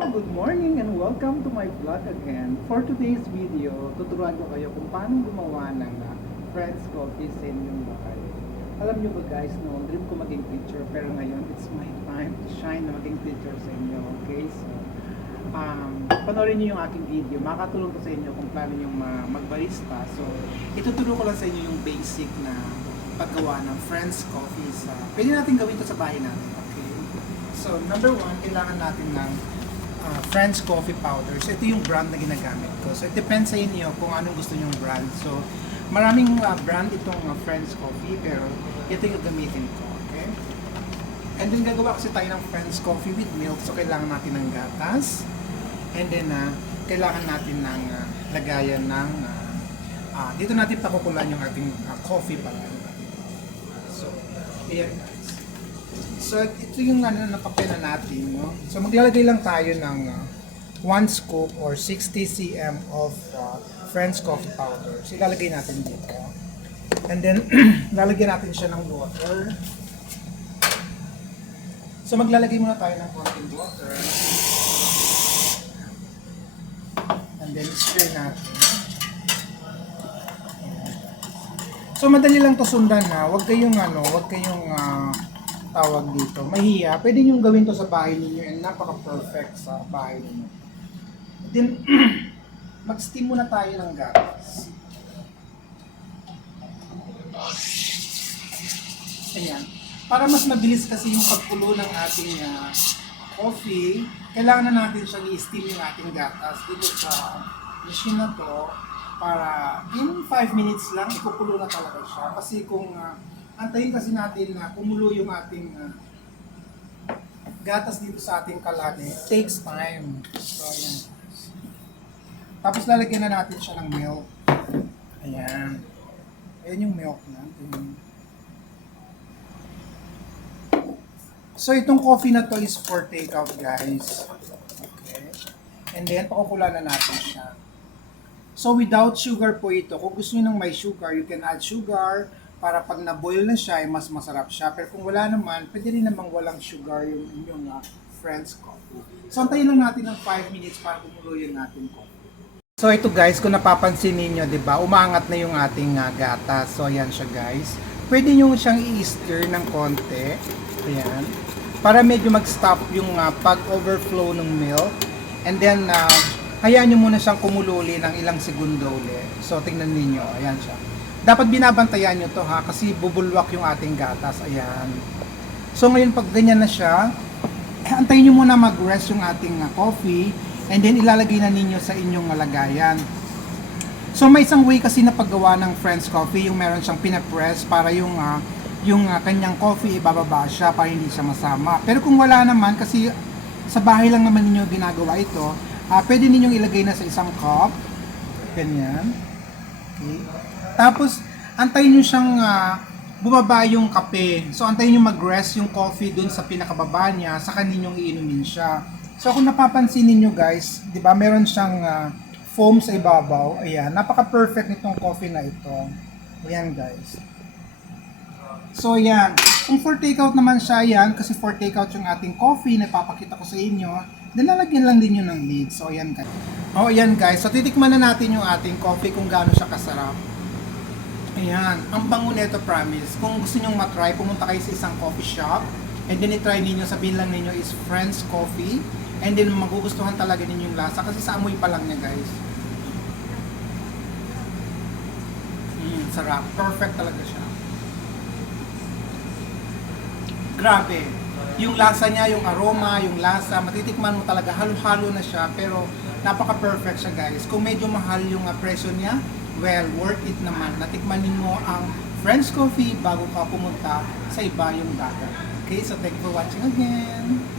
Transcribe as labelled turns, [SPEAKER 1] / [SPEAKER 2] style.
[SPEAKER 1] Good morning and welcome to my vlog again. For today's video, tuturuan ko kayo kung paano gumawa ng uh, Coffee sa inyong bahay. Alam nyo ba guys, no, dream ko maging teacher pero ngayon it's my time to shine na maging teacher sa inyo. Okay, so um, panoorin nyo yung aking video. Makakatulong ko sa inyo kung paano nyo ma- magbarista. So, ituturo ko lang sa inyo yung basic na paggawa ng Friends Coffee sa... Pwede natin gawin to sa bahay natin. Okay? So, number one, kailangan natin ng uh, Friends Coffee Powder. So, ito yung brand na ginagamit ko. So, it depends sa inyo kung anong gusto nyong brand. So, maraming uh, brand itong uh, Friends Coffee, pero ito yung gamitin ko. Okay? And then, gagawa kasi tayo ng Friends Coffee with milk. So, kailangan natin ng gatas. And then, uh, kailangan natin ng uh, lagayan ng... Uh, uh, dito natin pakukulan yung ating uh, coffee pala. So, ayan. So, ito yung ano na papel na natin, no? So, maglalagay lang tayo ng uh, 1 scoop or 60 cm of uh, French coffee powder. So, ilalagay natin dito. And then, lalagyan natin siya ng water. So, maglalagay muna tayo ng konting water. And then, stir natin. So madali lang to sundan na. Huwag kayong ano, huwag kayong ah, tawag dito. Mahiya. Pwede niyo gawin to sa bahay ninyo and napaka-perfect sa bahay ninyo. Then mag-steam muna tayo ng gatas. Ayan. Para mas mabilis kasi yung pagkulo ng ating ah, coffee, kailangan na natin siyang i-steam yung ating gatas dito sa machine na to para in 5 minutes lang ikukulo na talaga siya. Kasi kung ah, antayin kasi natin na kumulo yung ating ah, gatas dito sa ating kalate, takes time. So, ayan. Tapos lalagyan na natin siya ng milk. Ayan. Ayan yung milk na. So itong coffee na to is for takeout guys. Okay. And then pakukulan na natin siya. So without sugar po ito, kung gusto niyo ng may sugar, you can add sugar para pag na-boil na siya, ay mas masarap siya. Pero kung wala naman, pwede rin namang walang sugar yung inyong uh, friend's coffee. So antayin lang natin ng 5 minutes para kumulo yung ating coffee. So ito guys, kung napapansin ninyo, 'di ba, umangat na yung ating uh, gatas. So ayan siya guys. Pwede niyo siyang i-stir ng konti. Ayan. Para medyo mag-stop yung uh, pag-overflow ng milk. And then uh, hayaan niyo muna siyang kumululi ng ilang segundo ulit. So tingnan niyo, ayan siya. Dapat binabantayan niyo to ha kasi bubulwak yung ating gatas. Ayan. So ngayon pag ganyan na siya, antayin niyo muna mag-rest yung ating uh, coffee and then ilalagay na ninyo sa inyong lagayan. So may isang way kasi na paggawa ng French coffee, yung meron siyang pinapress para yung ah, yung ah, kanyang coffee ibababa siya para hindi siya masama. Pero kung wala naman kasi sa bahay lang naman ninyo ginagawa ito, ah, pwede ninyong ilagay na sa isang cup. Ganyan. Okay. Tapos antayin niyo siyang ah, bumaba yung kape. So antayin niyo mag-rest yung coffee dun sa pinakababa niya, saka ninyong iinumin siya. So kung napapansin niyo guys, 'di ba, meron siyang ah, foam sa ibabaw. Ayan, napaka-perfect nitong coffee na ito. Ayan guys. So yan, kung for takeout naman siya yan, kasi for takeout yung ating coffee na ipapakita ko sa inyo, then lalagyan lang din yun ng lid. So ayan guys. Oh ayan guys, so titikman na natin yung ating coffee kung gaano siya kasarap. Ayan, ang bango nito promise. Kung gusto nyong matry, pumunta kayo sa isang coffee shop and then itry ninyo, sabihin lang ninyo is Friends Coffee and then magugustuhan talaga ninyo yung lasa kasi sa amoy pa lang niya guys. Mm, sarap. Perfect talaga siya. Grabe. Yung lasa niya, yung aroma, yung lasa, matitikman mo talaga, halo-halo na siya, pero napaka-perfect siya guys. Kung medyo mahal yung uh, presyo niya, well, worth it naman. Natikman mo ang French coffee bago ka pumunta sa iba yung dagat. Okay, so thank you for watching again.